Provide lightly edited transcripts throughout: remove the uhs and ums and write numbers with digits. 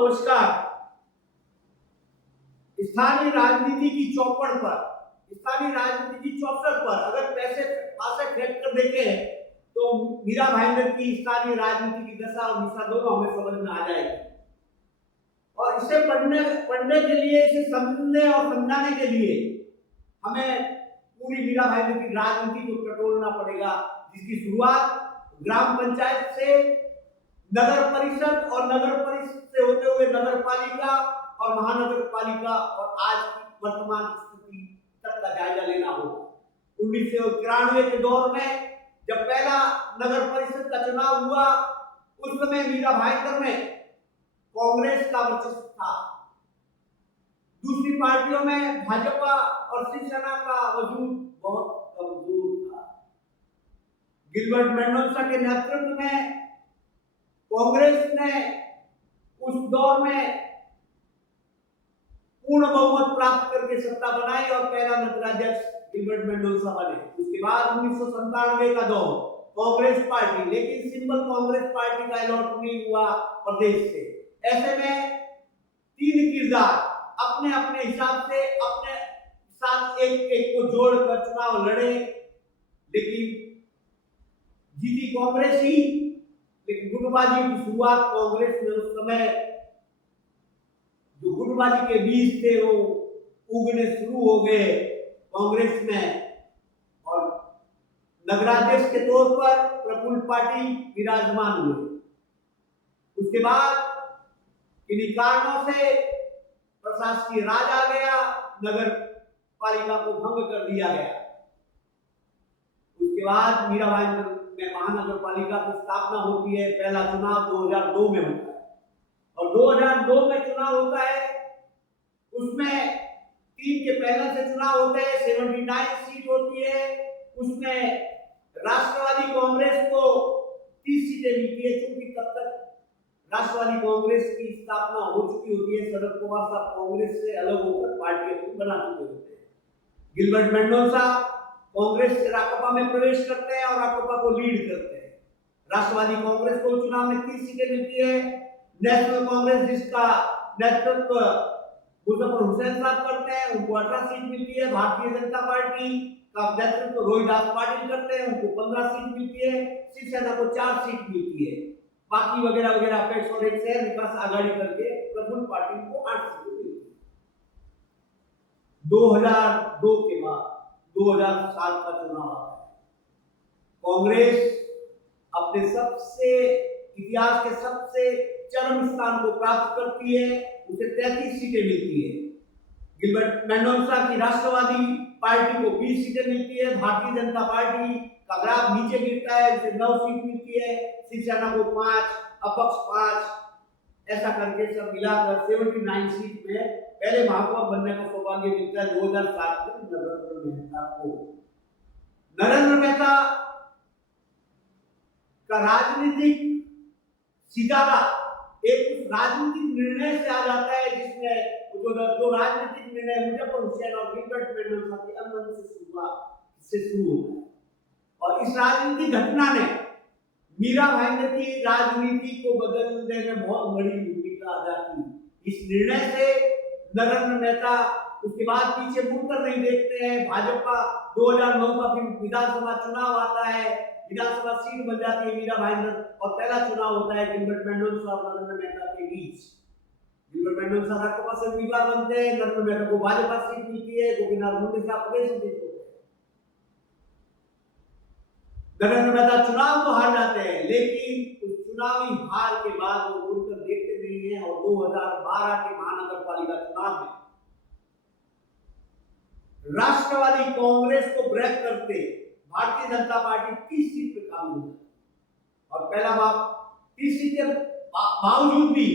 नमस्कार। स्थानीय राजनीति की चौपड़ पर, स्थानीय राजनीति की चौसठ पर अगर पैसे पासे फेंक कर देखें तो मीरा भाईंदर की स्थानीय राजनीति की दशा और दिशा दोनों हमें समझ में आ जाएगी। और इसे पढ़ने के लिए, इसे समझने और समझाने के लिए हमें पूरी मीरा भाईंदर की राजनीति को टटोलना पड़ेगा, जिसकी शुरुआत ग्राम पंचायत से नगर परिषद और नगर परिषद से होते हुए नगर पालिका और महानगर पालिका और आज की वर्तमान स्थिति तक का जायजा लेना होगा। 1993 के दौर में जब पहला नगर परिषद का चुनाव हुआ, उस समय मीरा भाईंदर में कांग्रेस का वर्चस्व था। दूसरी पार्टियों में भाजपा और शिवसेना का वजूद बहुत कमजोर था। गिलबर्ट मेंडोजा के नेतृत्व में कांग्रेस ने उस दौर में पूर्ण बहुमत प्राप्त करके सत्ता बनाई और पहला नगराध्यक्ष गिलबर्ट मेंडोजा बने। उसके बाद 1997 का दौर कांग्रेस पार्टी, लेकिन सिंबल कांग्रेस पार्टी का अलॉट नहीं हुआ प्रदेश से। ऐसे में तीन किरदार अपने अपने हिसाब से अपने साथ एक एक को जोड़कर चुनाव लड़े, लेकिन जीती कांग्रेस ही। लेकिन गुटबाजी की शुरुआत कांग्रेस में उस समय जो गुटबाजी के बीज थे वो उगने शुरू हो गए कांग्रेस में, और नगराध्यक्ष के तौर पर प्रफुल्ल पाटिल विराजमान हुए। उसके बाद किन्हीं कारणों से प्रशासकीय राज आ गया, नगर पालिका को भंग कर दिया गया। उसके बाद मीरा भाईंदर में महानगर पालिका की स्थापना होती है। पहला चुनाव 2002 में होता है और 2002 में चुनाव होता है, उसमें 3 के पैनल से चुनाव होते हैं, 79 सीट होती है। उसमें राष्ट्रवादी कांग्रेस को 30 सीटें मिलती है, क्योंकि तब तक राष्ट्रवादी कांग्रेस की स्थापना हो चुकी होती है। शरद पवार साहब कांग्रेस से अलग होकर पार्टी अपनी बना चुके होते हैं। गिलबर्ट मेंडोजा कांग्रेस से राकपा में प्रवेश करते हैं और राकपा को लीड करते हैं। राष्ट्रवादी कांग्रेस को चुनाव में 30 सीटें मिलती है। नेशनल कांग्रेस, जिसका नेतृत्व मुजफ्फर हुसैन साहब करते हैं, उनको 18 सीट मिलती है। भारतीय जनता पार्टी का नेतृत्व रोहिदास पाटिल करते हैं, उनको 15 सीट मिलती है। शिवसेना को 4 सीट मिलती है। बाकी वगैरह वगैरह अपेक्स और एक शहर विकास आघाड़ी करके प्रफुल्ल पाटिल को 8 सीटें मिलती है। 2002 के बाद 2007 का चुनाव आता है। कांग्रेस अपने सबसे इतिहास के सबसे चरम स्थान को प्राप्त करती है, उसे 33 सीटें मिलती है। गिलबर्ट मेंडोजा की राष्ट्रवादी पार्टी को 20 सीटें मिलती है। भारतीय जनता पार्टी का ग्राफ नीचे गिरता है, उसे 9 सीट मिलती है। शिवसेना को 5, अपक्ष 5, ऐसा करके सब मिलाकर 79 सीट में पहले महापौर बनने का सौभाग्य मिलता है 2007 में नरेंद्र मेहता को। नरेंद्र मेहता का राजनीतिक सितारा एक उस राजनीतिक निर्णय से आ जाता है जिसमें जो राजनीतिक निर्णय मुजफ्फर हुसैन और गिलबर्ट मेंडोजा के आंदोलन से शुरू होता है। और इस राजनीतिक घटना ने मीरा भाईंदर की राजनीति को बदलने में बहुत बड़ी भूमिका अदा की। इस निर्णय से नरेंद्र मेहता उसके बाद पीछे मुड़कर नहीं देखते हैं। भाजपा 2009 का फिर विधानसभा चुनाव आता है, विधानसभा सीट बन जाती है मीरा भाईंदर, और पहला चुनाव होता है गिलबर्ट मेंडोजा और नरेंद्र मेहता के बीच। गिलबर्ट मेंडोजा राकपा से उम्मीदवार बनते हैं, नरेंद्र मेहता को भाजपा सीट मिलती है, गोपीनाथ मुंडे साहब प्रदेश अध्यक्ष होते हैं। नरेंद्र मेहता चुनाव तो हार जाते हैं, लेकिन उस चुनावी हार के बाद वो मुड़कर देखते नहीं है और 2012 के महानगर पालिका चुनाव में राष्ट्रवादी कांग्रेस को ब्रेक करते भारतीय जनता पार्टी 30 सीट पे काबिज हो जाती है। और पहला बार 30 सीट के बावजूद भी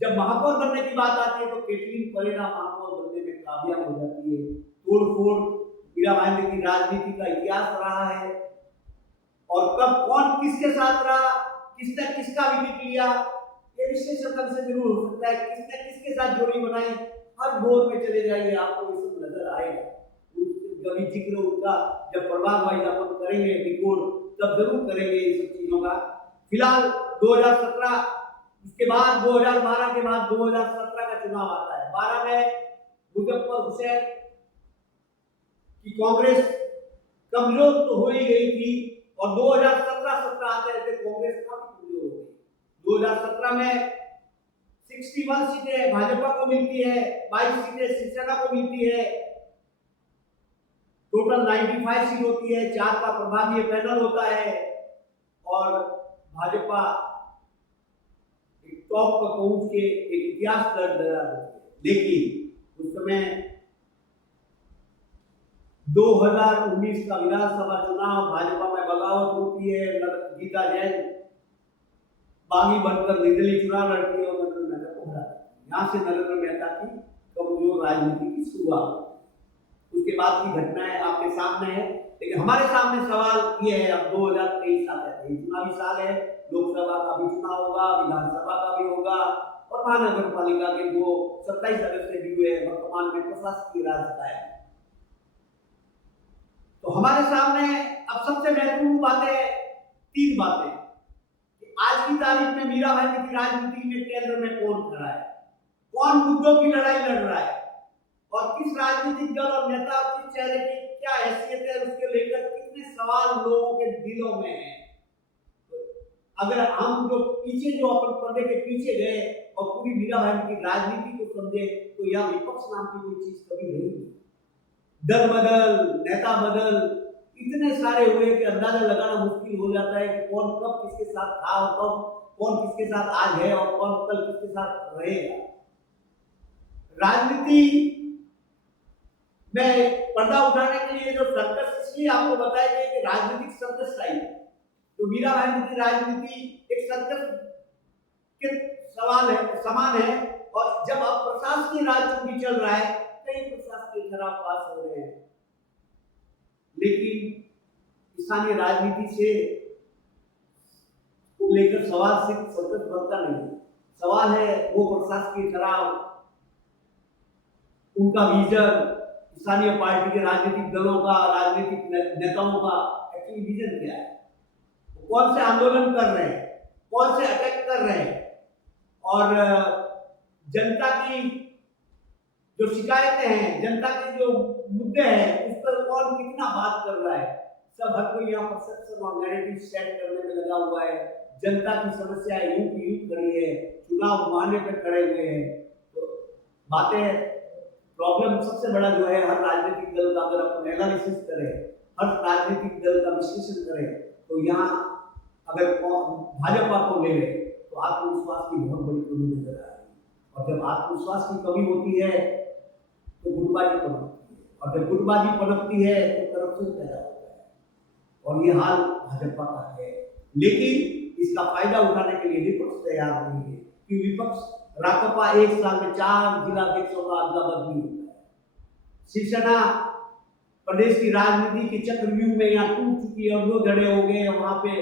जब महापौर बनने की बात आती है तो कैटरीन परेरा महापौर बनने में कामयाब हो जाती है। तोड़फोड़ मीरा भाईंदर की राजनीति का इतिहास रहा है, और कब कौन किसके साथ रहा, किसने किसका विकेट लिया, ये विश्लेषण से जरूर हो सकता है। किसने किसके साथ जोड़ी बनाई, हर दौर में चले जाइए आपको ये सब नजर आएगा। कभी जिक्र उनका जब प्रभाव वाइज अपन करेंगे रिकॉर्ड, तब जरूर करेंगे इन सब चीजों का। फिलहाल 2017 उसके बाद 2012 के बाद 2017 का चुनाव आता है। 12 में मुजफ्फर हुसैन की कांग्रेस कमजोर तो हो ही गई थी और 2017 आते रहते कांग्रेस काफी कमजोर हो गई। 2017 में 61 सीटें भाजपा को मिलती है, 22 सीटें शिवसेना को मिलती है, टोटल 95 सीट होती है, 4 का प्रभावीय पैनल होता है और भाजपा टॉप पर पहुंच के एक इतिहास दर्ज होती है। लेकिन उस समय 2019 का विधानसभा चुनाव, भाजपा में बगावत होती है, गीता जैन बागी बनकर निर्दलीय चुनाव लड़ती है और नरेंद्र मेहता को हराती है। यहाँ से नरेंद्र मेहता की कमजोर राजनीति की शुरुआत। उसके बाद की घटनाएं आपके सामने है, लेकिन हमारे सामने सवाल ये है, अब 2023 आ गया है, चुनावी साल है, लोकसभा का भी चुनाव होगा, विधानसभा का भी होगा और महानगर पालिका के जो 27 सदस्य भी हुए वर्तमान में प्रशासकीय राज का है। तो हमारे सामने अब सबसे महत्वपूर्ण बातें 3 बातें कि आज की तारीख में मीरा भाई की राजनीति में केंद्र में कौन खड़ा है, कौन मुद्दों की लड़ाई लड़ रहा है और किस राजनीतिक दल और नेता किस चेहरे की क्या हैसियत है, उसके लेकर कितने सवाल लोगों के दिलों में है। अगर हम जो अपन पर्दे के पीछे गए और पूरी मीरा भाई की राजनीति को समझे तो यह विपक्ष नाम की कोई चीज कभी नहीं हुई। दल बदल, नेता बदल इतने सारे हुए कि अंदाजा लगाना मुश्किल हो जाता है कि कौन कब किसके साथ था और कब कौन किसके साथ आज है और कौन कल किसके साथ रहेगा। राजनीति में पर्दा उठाने के लिए जो सर्कस, इसलिए आपको बताया गया कि राजनीतिक सर्कस टाइप है। तो मीरा भाई की राजनीति एक सर्कस के समान है और जब अब प्रशासकीय राज चूंकि चल रहा है, कई प्रशासकीय खराब पास हो रहे हैं, लेकिन स्थानीय राजनीति से लेकर सवाल सिर्फ सर्कस बनता नहीं है। सवाल है वो प्रशासकीय खराब, उनका विजन, स्थानीय पार्टी के राजनीतिक दलों का, राजनीतिक नेताओं का एक्चुअली विजन क्या है, कौन से आंदोलन कर रहे हैं, कौन से अटैक कर रहे हैं और जनता की जो शिकायतें हैं, जनता के जो मुद्दे हैं, उस पर कौन कितना बात कर रहा है। सब हर कोई यहाँ परसेप्शन और नैरेटिव सेट करने में लगा हुआ है। जनता की समस्याएं यूं की यूं खड़ी है, चुनाव बहाने पे खड़े हुए हैं। तो बातें प्रॉब्लम सबसे बड़ा जो है, हर राजनीतिक दल का अगर अपन एनालिसिस करें, हर राजनीतिक दल का विश्लेषण करें, तो यहाँ अगर भाजपा को ले लें तो आत्मविश्वास की बहुत बड़ी कमी नजर आ रही है। और जब आत्मविश्वास की कमी होती है तो गुटबाजी पनपती है, और जब गुटबाजी पनपती है तो करप्शन पैदा होता है और ये हाल भाजपा का है। लेकिन इसका फायदा उठाने के लिए विपक्ष तैयार नहीं है, क्योंकि विपक्ष राकपा एक साल में 4 जिलाध्यक्षों का अदला बदली होता है। शिवसेना प्रदेश की राजनीति के चक्रव्यूह में यहाँ टूट चुकी है और 2 जड़े हो गए, वहां पे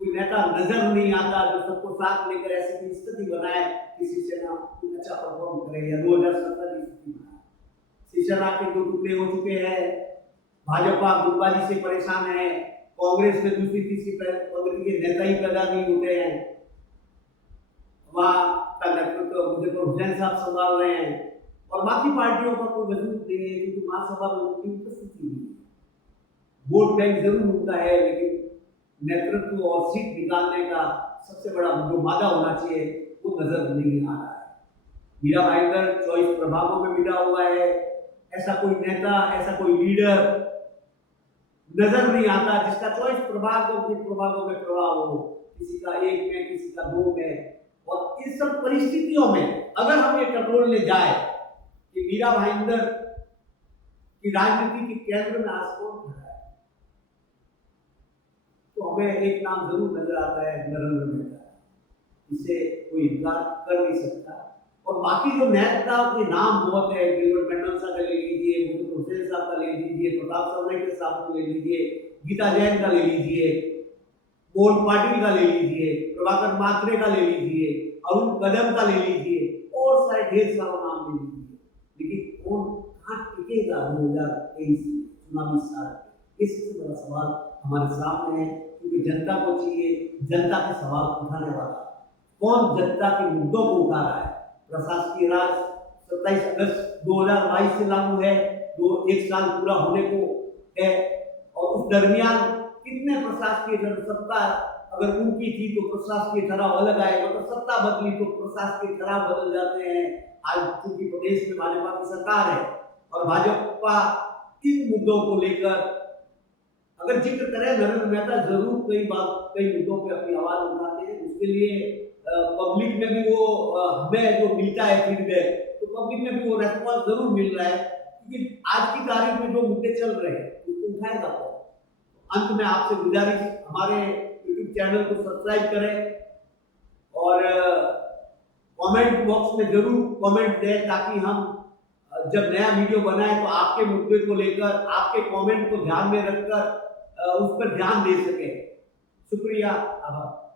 कोई नेता नजर नहीं आता जो सबको साथ लेकर ऐसी स्थिति बनाए कि शिवसेना कुछ अच्छा परफॉर्म करे या 2017 की स्थिति बनाए। शिवसेना के 2 टुकड़े हो चुके हैं, भाजपा गुटबाजी से परेशान है, कांग्रेस में दूसरी तीसरी पगड़ी के नेता ही पैदा नहीं होते हैं, वहां का नेतृत्व मुजफ्फर हुसैन साहब संभाल रहे हैं और बाकी पार्टियों का कोई वजूद नहीं है, क्योंकि महासभा में उनकी उपस्थिति नहीं है। वोट बैंक जरूर उनका है, लेकिन नेतृत्व और सीट निकालने का सबसे बड़ा जो वादा होना चाहिए वो नजर नहीं आ रहा है। मीरा भाईंदर 24 प्रभागों में मिला हुआ है, ऐसा कोई नेता, ऐसा कोई लीडर नजर नहीं आता जिसका 24 प्रभागों में प्रभाव हो, किसी का 1 में, किसी का 2 में। और इन सब परिस्थितियों में अगर हम ये कंट्रोल ले जाए कि मीरा भाईंदर की राजनीति के केंद्र में आज कौन खड़ा है, तो हमें एक नाम जरूर नजर आता है, नरेंद्र मेहता। इसे कोई इनकार कर नहीं सकता। और बाकी जो नेता के नाम बहुत है, गिलबर्ट मेंडोजा का ले लीजिए, मुजफ्फर हुसैन साहब का ले लीजिए, प्रताप सरनाईक साहब को ले लीजिए, गीता जैन का ले लीजिए, मोहन पाटिल का ले लीजिए, प्रभाकर मात्रे का ले लीजिए, अरुण कदम का ले लीजिए और सारे ढेर सारा नाम ले लीजिए, लेकिन कौन कहाँ टिकेगा 2023 चुनावी साल? इस सबसे बड़ा सवाल हमारे सामने है, क्योंकि जनता को चाहिए जनता के सवाल उठाने वाला कौन जनता के मुद्दों को उठा रहा है। प्रशासकीय राज 27 अगस्त 2022 से लागू है, जो 1 साल पूरा होने को है, और उस दरमियान कितने प्रशासकीय सत्ता अगर उनकी थी तो प्रशासकीय ठहराव अलग आएगा, तो सत्ता बदली तो प्रशासकीय ठहराव बदल जाते हैं। आज चूंकि प्रदेश में भाजपा की सरकार है और भाजपा इन मुद्दों को लेकर अगर जिक्र करें, नरेंद्र मेहता जरूर कई मुद्दों पे अपनी आवाज उठाते हैं। उसके लिए पब्लिक में भी वो हमें जो मिलता है फीडबैक, तो पब्लिक में भी वो रेस्पॉन्स जरूर मिल रहा है, क्योंकि आज की तारीख में जो मुद्दे चल रहे हैं उसको उठाएगा कौन। अंत में आपसे गुजारिश, हमारे यूट्यूब चैनल को सब्सक्राइब करें और कमेंट बॉक्स में जरूर कमेंट दें, ताकि हम जब नया वीडियो बनाए तो आपके मुद्दे को लेकर, आपके कमेंट को ध्यान में रखकर उस पर ध्यान दे सके। शुक्रिया, आभार।